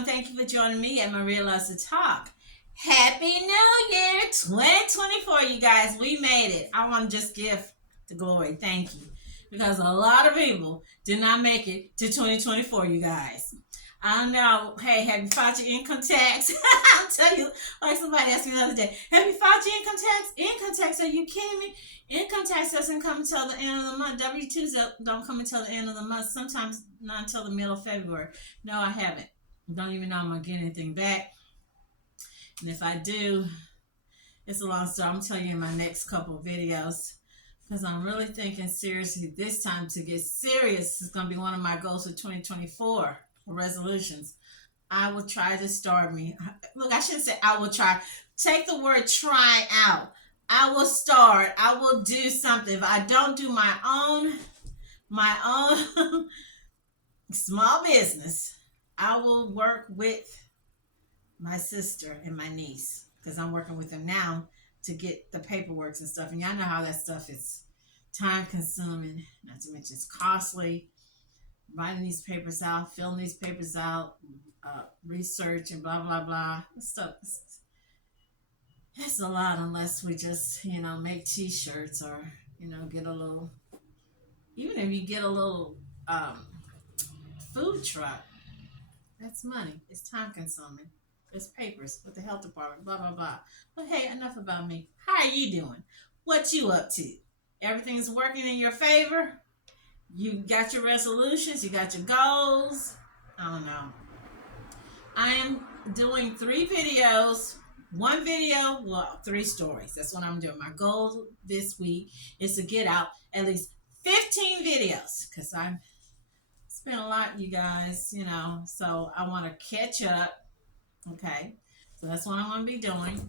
welcome. Thank you for joining me at Maria Loves to Talk. Happy New Year 2024, you guys. We made it. I want to just give the glory. Thank you. Because a lot of people did not make it to 2024, you guys. I don't know. Hey, have you filed your income tax? I'll tell you, like somebody asked me the other day, have you filed your income tax? Income tax, are you kidding me? Income tax doesn't come until the end of the month. W-2s don't come until the end of the month. Sometimes not until the middle of February. No, I haven't. Don't even know I'm going to get anything back. And if I do, it's a long story. I'm telling you in my next couple of videos. Because I'm really thinking seriously this time to get serious. It's going to be one of my goals for 2024. Resolutions. I will try to start me. Look, I shouldn't say I will try. Take the word try out. I will start. I will do something. If I don't do my own small business, I will work with my sister and my niece because I'm working with them now to get the paperwork and stuff. And y'all know how that stuff is time consuming, not to mention it's costly. Writing these papers out, filling these papers out, research and blah, blah, blah. Stuff. It's a lot unless we just, make t-shirts or, get a little, even if you get a little food truck, that's money. It's time consuming. It's papers with the health department, blah, blah, blah. But hey, enough about me. How are you doing? What you up to? Everything's working in your favor? You got your resolutions, you got your goals. I don't know. I am doing 3 videos. 1 video, 3 stories. That's what I'm doing. My goal this week is to get out at least 15 videos because I've spent a lot, you guys, so I want to catch up. Okay. So that's what I'm going to be doing.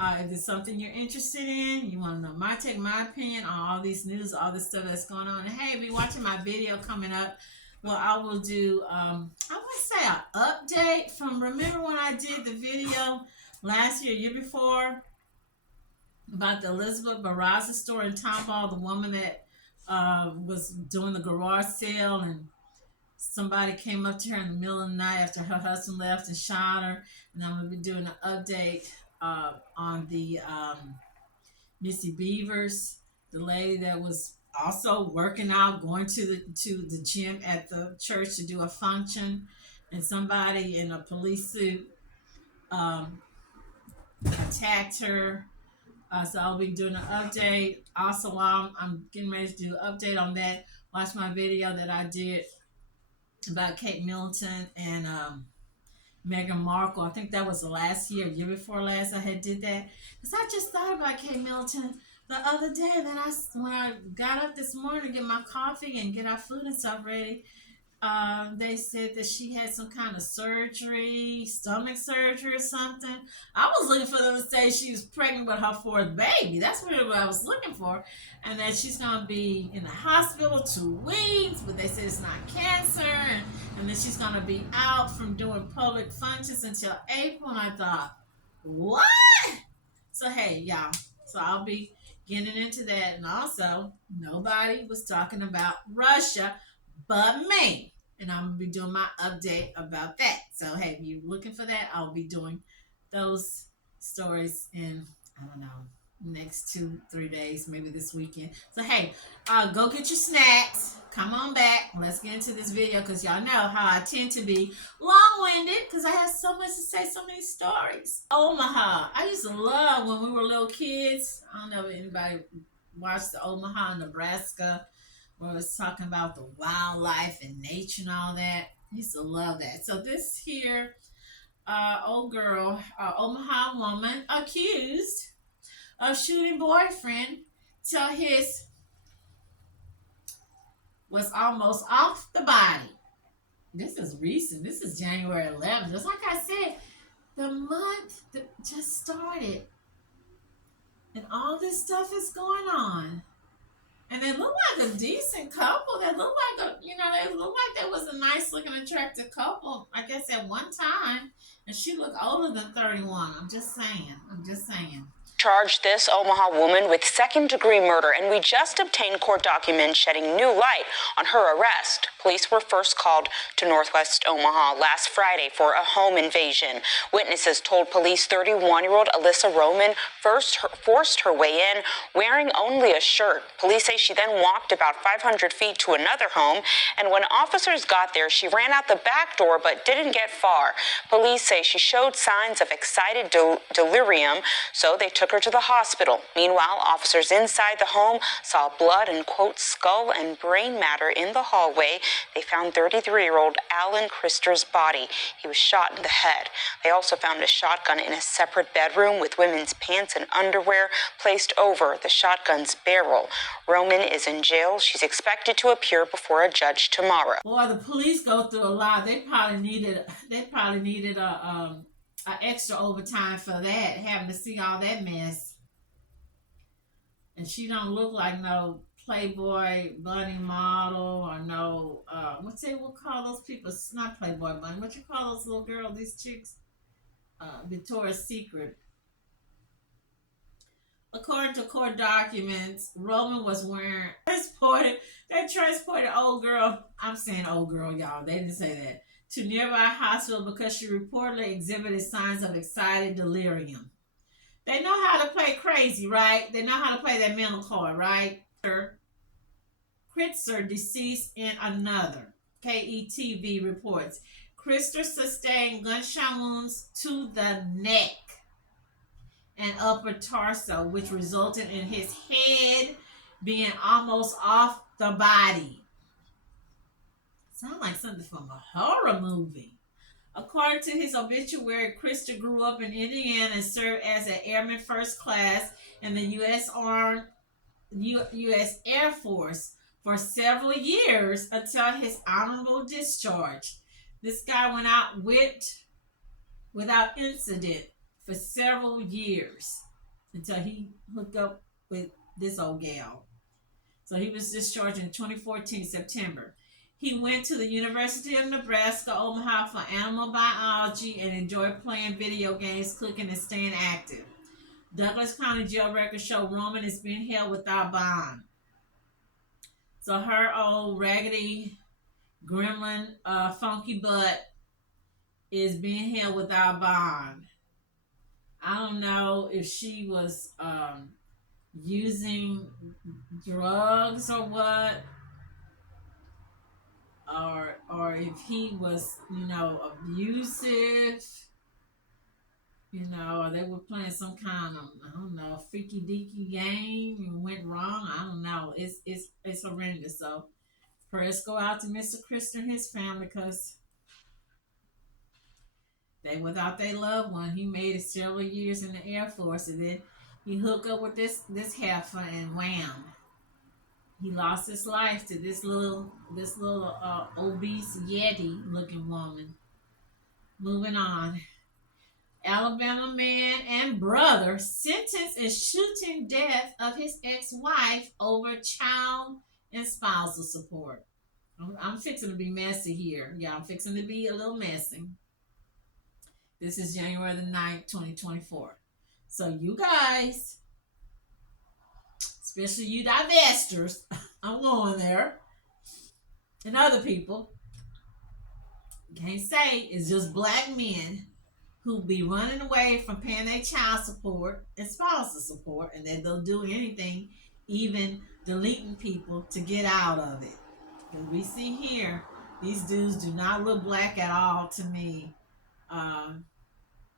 If it's something you're interested in, you want to know my opinion on all these news, all this stuff that's going on. And hey, if you're watching my video coming up, well, I will do, I would say an update from, remember when I did the video last year before, about the Elizabeth Barraza store in Tomball, the woman that was doing the garage sale and somebody came up to her in the middle of the night after her husband left and shot her. And I'm going to be doing an update on the Missy Beavers, the lady that was also working out, going to the gym at the church to do a function, and somebody in a police suit attacked her. So I'll be doing an update. Also, while I'm getting ready to do an update on that, watch my video that I did about Kate Middleton and Meghan Markle. I think that was the last year before last I had did that. Because I just thought about Kate Middleton the other day. Then when I got up this morning to get my coffee and get our food and stuff ready, they said that she had some kind of surgery, stomach surgery or something. I was looking for them to say she was pregnant with her 4th baby. That's what I was looking for. And that she's going to be in the hospital 2 weeks, but they said it's not cancer. And then she's going to be out from doing public functions until April. And I thought, what? So, hey, y'all. So I'll be getting into that. And also, nobody was talking about Russia but me. And I'm going to be doing my update about that. So, hey, if you're looking for that, I'll be doing those stories in, I don't know, next 2-3 days, maybe this weekend. So, hey, go get your snacks. Come on back. Let's get into this video because y'all know how I tend to be long-winded because I have so much to say, so many stories. Omaha. I used to love when we were little kids. I don't know if anybody watched the Omaha, Nebraska, where it was talking about the wildlife and nature and all that. I used to love that. So this here, old girl, Omaha woman accused of shooting boyfriend till his was almost off the body. This is recent. This is January 11th. Just like I said, the month that just started. And all this stuff is going on. And they look like a decent couple. They look like they look like they was a nice looking, attractive couple, I guess at one time. And she looked older than 31. I'm just saying. Charged this Omaha woman with second-degree murder, and we just obtained court documents shedding new light on her arrest. Police were first called to Northwest Omaha last Friday for a home invasion. Witnesses told police 31-year-old Alyssa Roman forced her way in wearing only a shirt. Police say she then walked about 500 feet to another home, and when officers got there, she ran out the back door but didn't get far. Police say she showed signs of excited delirium, so they took her to the hospital. Meanwhile, officers inside the home saw blood and, quote, skull and brain matter in the hallway. They found 33-year-old Alan Critser's body. He was shot in the head. They also found a shotgun in a separate bedroom with women's pants and underwear placed over the shotgun's barrel. Roman is in jail. She's expected to appear before a judge tomorrow. Boy, the police go through a lot. They probably needed a extra overtime for that, having to see all that mess. And she don't look like no Playboy bunny model or no what they will call those people? It's not Playboy bunny. What you call those little girls? These chicks? Victoria's Secret. According to court documents, Roman was wearing they transported old girl. I'm saying old girl, y'all. They didn't say that. To nearby hospital because she reportedly exhibited signs of excited delirium. They know how to play crazy, right? They know how to play that mental card, right? Critser deceased in another. KETV reports. Critser sustained gunshot wounds to the neck and upper torso, which resulted in his head being almost off the body. Sounds like something from a horror movie. According to his obituary, Critser grew up in Indiana and served as an airman first class in the U.S. Air Force for several years until his honorable discharge. This guy went out without incident for several years until he hooked up with this old gal. So he was discharged in 2014, September. He went to the University of Nebraska, Omaha for animal biology and enjoyed playing video games, cooking, and staying active. Douglas County jail records show Roman is being held without bond. So her old raggedy gremlin, funky butt is being held without bond. I don't know if she was using drugs or what. Or if he was, abusive, or they were playing some kind of, I don't know, freaky deaky game and went wrong. I don't know. It's horrendous. So prayers go out to Mr. Critser and his family because they without their loved one. He made it several years in the Air Force, and then he hooked up with this heifer, and wham. He lost his life to this little obese Yeti looking woman. Moving on. Alabama man and brother sentenced in shooting death of his ex-wife over child and spousal support. I'm fixing to be messy here. Yeah, I'm fixing to be a little messy. This is January the 9th, 2024. So you guys, especially you divestors, I'm going there, and other people, can't say it's just black men who be running away from paying their child support and spousal support, and then they'll do anything, even deleting people to get out of it. Because we see here, these dudes do not look black at all to me.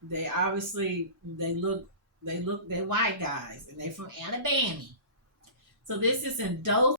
They obviously, they're white guys, and they're from Alabama. So this is in Dothan.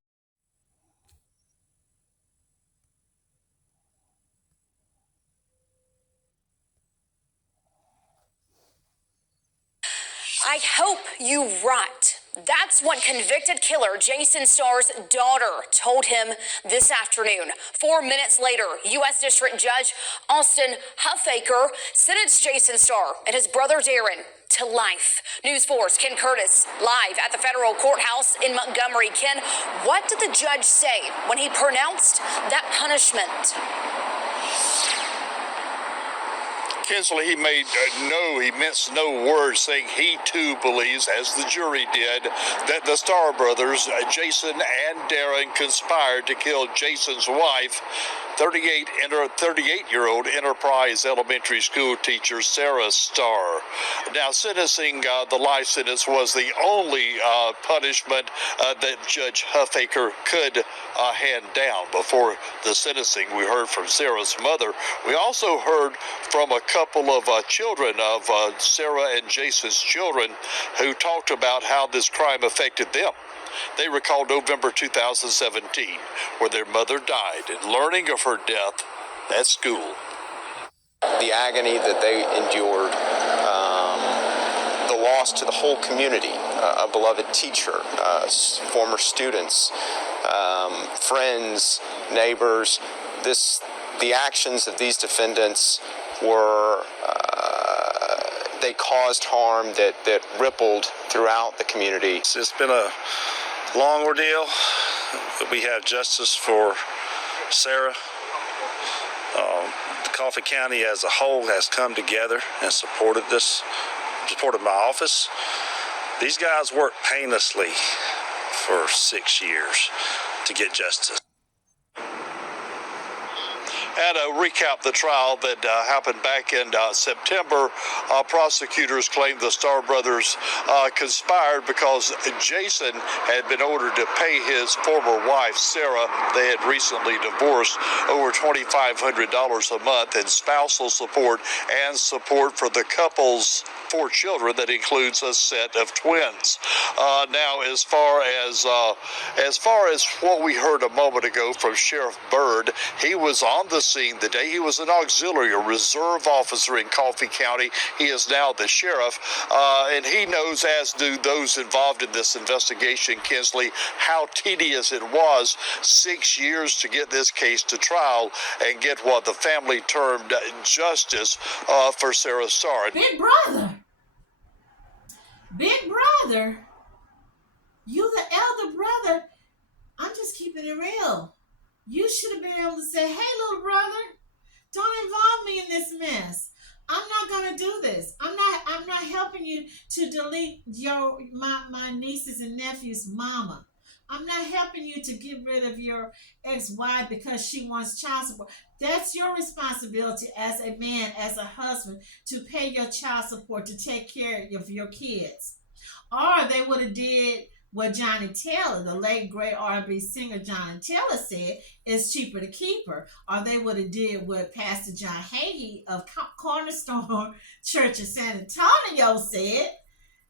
I hope you rot. That's what convicted killer Jason Starr's daughter told him this afternoon. 4 minutes later, U.S. District Judge Austin Huffaker sentenced Jason Starr and his brother Darren to life. News 4's Ken Curtis live at the federal courthouse in Montgomery. Ken, what did the judge say when he pronounced that punishment? Kinsley, he made he minced no words, saying he too believes, as the jury did, that the Starr brothers, Jason and Darren, conspired to kill Jason's wife, 38-year-old Enterprise Elementary School teacher Sara Starr. Now, sentencing, the life sentence was the only punishment that Judge Huffaker could hand down. Before the sentencing, we heard from Sarah's mother. We also heard from a couple of children of Sarah and Jason's children who talked about how this crime affected them. They recalled November 2017, where their mother died, and learning of her death at school. The agony that they endured, the loss to the whole community, a beloved teacher, former students, friends, neighbors. The actions of these defendants were, they caused harm that rippled throughout the community. It's been a long ordeal. We have justice for Sara. Coffee County as a whole has come together and supported my office. These guys worked painlessly for 6 years to get justice. And recap the trial that happened back in September. Prosecutors claimed the Starr brothers conspired because Jason had been ordered to pay his former wife, Sara, they had recently divorced, over $2,500 a month in spousal support and support for the couple's 4 children. That includes a set of twins. Now, as far as what we heard a moment ago from Sheriff Byrd, he was on the scene the day. He was an auxiliary, a reserve officer in Coffee County. He is now the sheriff, and he knows, as do those involved in this investigation, Kinsley, how tedious it was 6 years to get this case to trial and get what the family termed justice for Sara Starr. Big brother, you the elder brother. I'm just keeping it real. You should have been able to say, hey, little brother, don't involve me in this mess. I'm not going to do this. I'm not helping you to delete my nieces and nephews' mama. I'm not helping you to get rid of your ex-wife because she wants child support. That's your responsibility as a man, as a husband, to pay your child support, to take care of your kids. Or they would have did what Johnny Taylor, the late great R&B singer Johnny Taylor, said, it's cheaper to keep her. Or they would have did what Pastor John Hagee of Cornerstone Church in San Antonio said,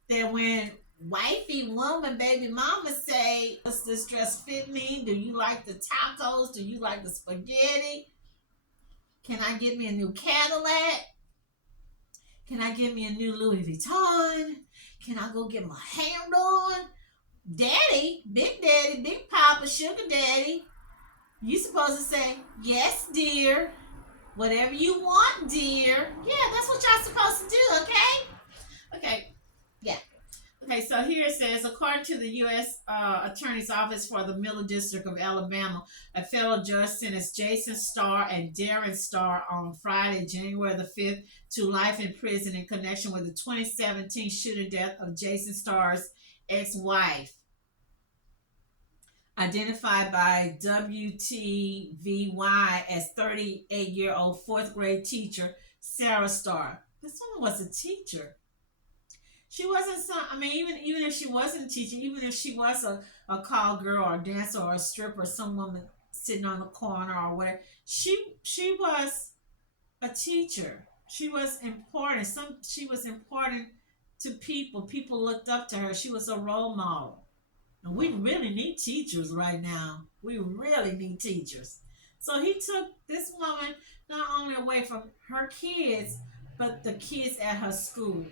that when wifey, woman, baby mama say, does this dress fit me? Do you like the tacos? Do you like the spaghetti? Can I get me a new Cadillac? Can I get me a new Louis Vuitton? Can I go get my hair done? Daddy, big papa, sugar daddy, you supposed to say, yes, dear. Whatever you want, dear. Yeah, that's what y'all supposed to do, okay? Okay, yeah. Okay, so here it says, according to the U.S. Attorney's Office for the Middle District of Alabama, a federal judge sentenced Jason Starr and Darren Starr on Friday, January the 5th, to life in prison in connection with the 2017 shooting death of Jason Starr's ex-wife, identified by WTVY as 38-year-old fourth grade teacher Sara Starr. This woman was a teacher. She wasn't even if she wasn't teaching, even if she was a call girl or a dancer or a stripper, some woman sitting on the corner or whatever, she was a teacher. She was important. She was important to people. People looked up to her. She was a role model. And we really need teachers right now. We really need teachers. So he took this woman not only away from her kids, but the kids at her school.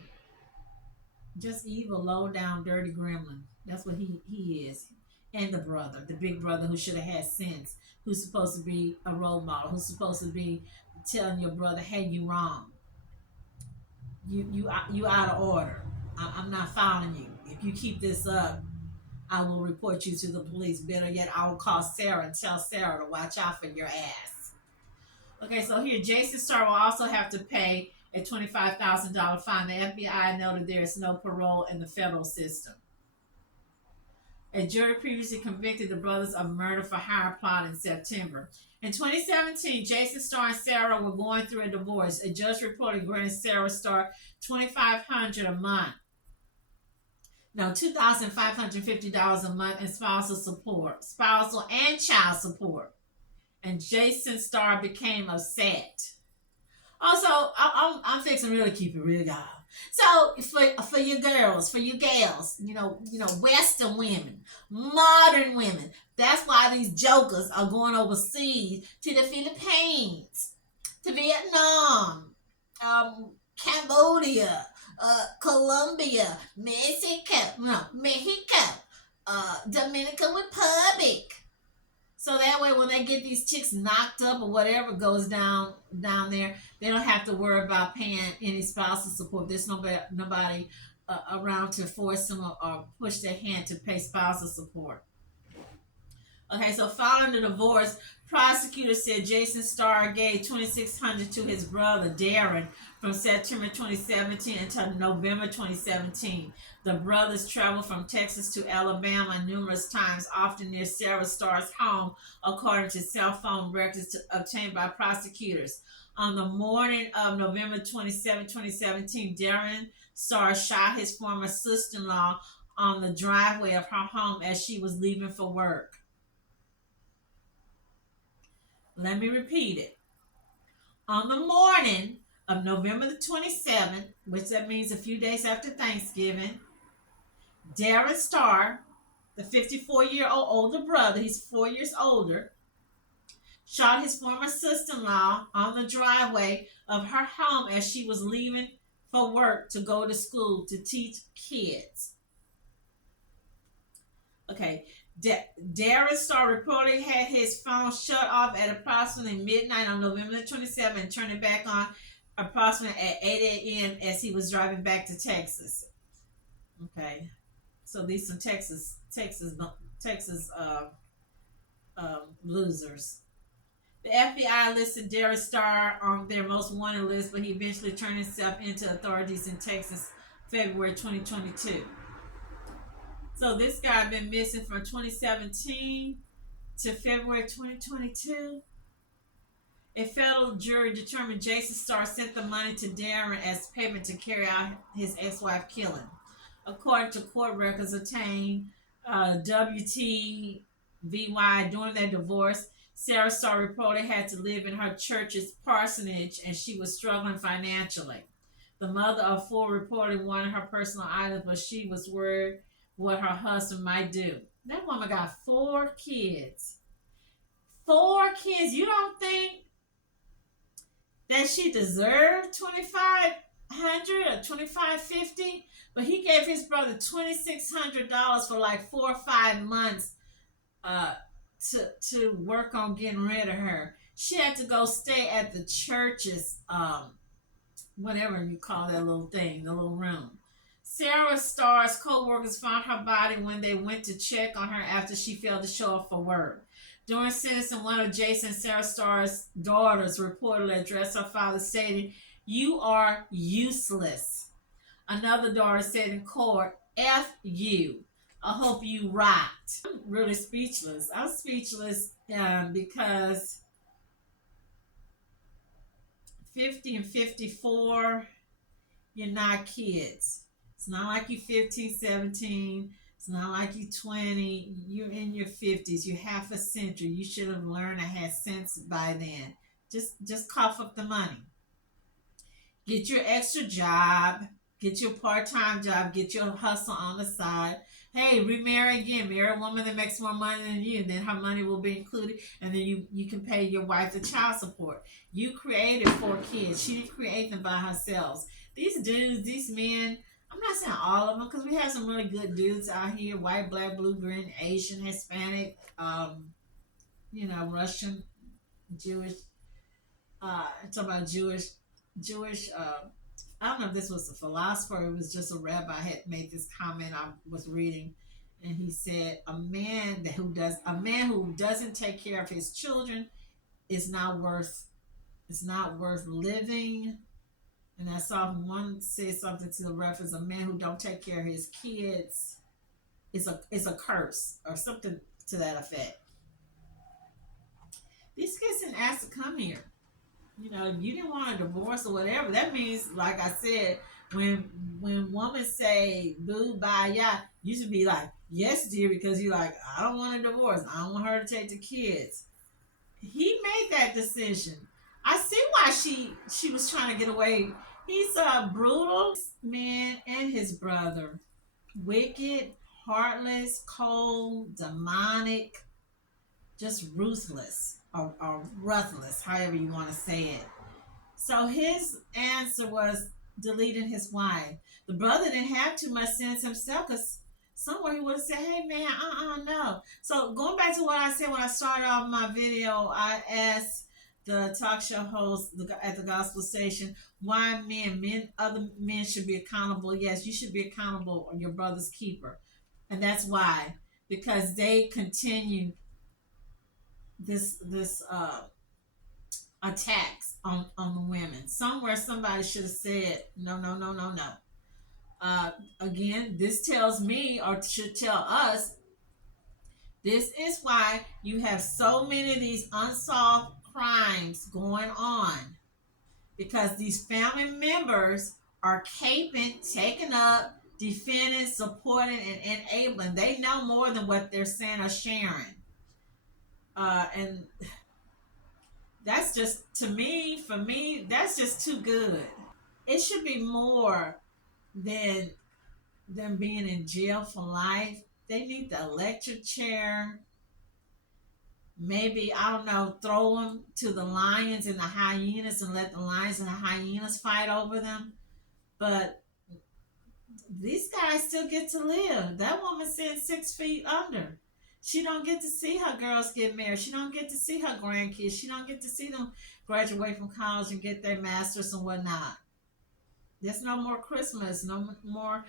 Just evil, low down, dirty gremlin. That's what he is. And the brother, the big brother who should have had sense, who's supposed to be a role model, who's supposed to be telling your brother, hey, you wrong. You out of order. I'm not following you. If you keep this up, I will report you to the police. Better yet, I will call Sara and tell Sara to watch out for your ass. Okay, so here, Jason Starr will also have to pay a $25,000 fine. The FBI noted there is no parole in the federal system. A jury previously convicted the brothers of murder for hire plot in September. In 2017, Jason Starr and Sara were going through a divorce. A judge reported granted Sara Starr $2,500 a month. No, $2,550 a month in spousal and child support. And Jason Starr became upset. Also, I'm fixing to really keep it real, y'all. So for your girls, for you gals, Western women, modern women. That's why these jokers are going overseas to the Philippines, to Vietnam, Cambodia, Colombia, Mexico, Dominican Republic. So that way, when they get these chicks knocked up or whatever goes down there, they don't have to worry about paying any spousal support. There's nobody around to force them or push their hand to pay spousal support. Okay, so following the divorce, prosecutors said Jason Starr gave $2,600 to his brother Darren from September 2017 until November 2017. The brothers traveled from Texas to Alabama numerous times, often near Sara Starr's home, according to cell phone records obtained by prosecutors. On the morning of November 27, 2017, Darren Starr shot his former sister-in-law on the driveway of her home as she was leaving for work. Let me repeat it. On the morning of November the 27th, which that means a few days after Thanksgiving, Darren Starr, the 54-year-old older brother, he's 4 years older, shot his former sister-in-law on the driveway of her home as she was leaving for work to go to school to teach kids. Okay, Darren Starr reportedly had his phone shut off at approximately midnight on November 27th and turned it back on approximately at 8 a.m. as he was driving back to Texas. Okay, so these some Texas losers. The FBI listed Darren Starr on their most wanted list, but he eventually turned himself into authorities in Texas February 2022. So this guy had been missing from 2017 to February 2022. A federal jury determined Jason Starr sent the money to Darren as payment to carry out his ex-wife killing. According to court records obtained, WTVY during their divorce, Sara Starr reportedly had to live in her church's parsonage and she was struggling financially. The mother of four reportedly wanted her personal items, but she was worried what her husband might do. That woman got 4 kids. 4 kids. You don't think that she deserved $2,500 or $2,550? But he gave his brother $2,600 for like 4 or 5 months to work on getting rid of her. She had to go stay at the church's whatever you call that little thing, the little room. Sara Starr's co-workers found her body when they went to check on her after she failed to show up for work. During sentencing, one of Jason and Sara Starr's daughters reportedly addressed her father, stating, "You are useless." Another daughter said in court, "F you. I hope you rot." I'm really speechless. I'm speechless because 50 and 54, you're not kids. It's not like you're 15, 17. It's not like you're 20. You're in your 50s. You're half a century. You should have learned and had sense by then. Just cough up the money. Get your extra job. Get your part-time job. Get your hustle on the side. Hey, remarry again. Marry a woman that makes more money than you. Then her money will be included. And then you can pay your wife the child support. You created 4 kids. She didn't create them by herself. These dudes, these men, I'm not saying all of them because we have some really good dudes out here. White, black, blue, green, Asian, Hispanic, Russian, Jewish. Talking about Jewish, I don't know if this was a philosopher or it was just a rabbi had made this comment I was reading, and he said a man who doesn't take care of his children is not worth living. And I saw one say something to the reference: a man who don't take care of his kids is a curse or something to that effect. These kids didn't ask to come here. You know, you didn't want a divorce or whatever. That means, like I said, when women say boo bye yeah, you should be like, yes, dear, because you're like, I don't want a divorce. I don't want her to take the kids. He made that decision. I see why she was trying to get away. He's a brutal man and his brother. Wicked, heartless, cold, demonic, just ruthless or ruthless, however you want to say it. So his answer was deleting his wife. The brother didn't have too much sense himself because somewhere he would have said, hey man, no. So going back to what I said when I started off my video, I asked the talk show host at the gospel station why other men should be accountable. Yes, you should be accountable on your brother's keeper. And that's why, because they continue this attacks on the women. Somewhere somebody should have said no, no, no, no, no. Again, this tells me, or should tell us, this is why you have so many of these unsolved crimes going on, because these family members are caping, taking up, defending, supporting, and enabling. They know more than what they're saying or sharing. And that's just, to me, for me, that's just too good. It should be more than them being in jail for life. They need the electric chair. Maybe, I don't know, throw them to the lions and the hyenas and let the lions and the hyenas fight over them. But these guys still get to live. That woman's sitting 6 feet under. She don't get to see her girls get married. She don't get to see her grandkids. She don't get to see them graduate from college and get their masters and whatnot. There's no more Christmas, no more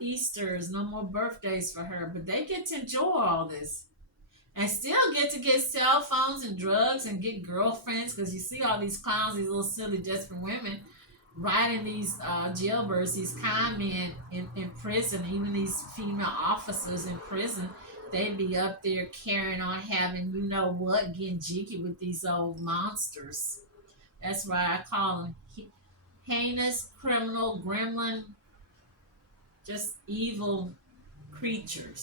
Easters, no more birthdays for her. But they get to enjoy all this and still get to get cell phones and drugs and get girlfriends, because you see all these clowns, these little silly desperate women riding these jailbirds, these con men in prison, even these female officers in prison. They'd be up there carrying on, having you know what, getting jiggy with these old monsters. That's why I call them heinous, criminal, gremlin, just evil creatures.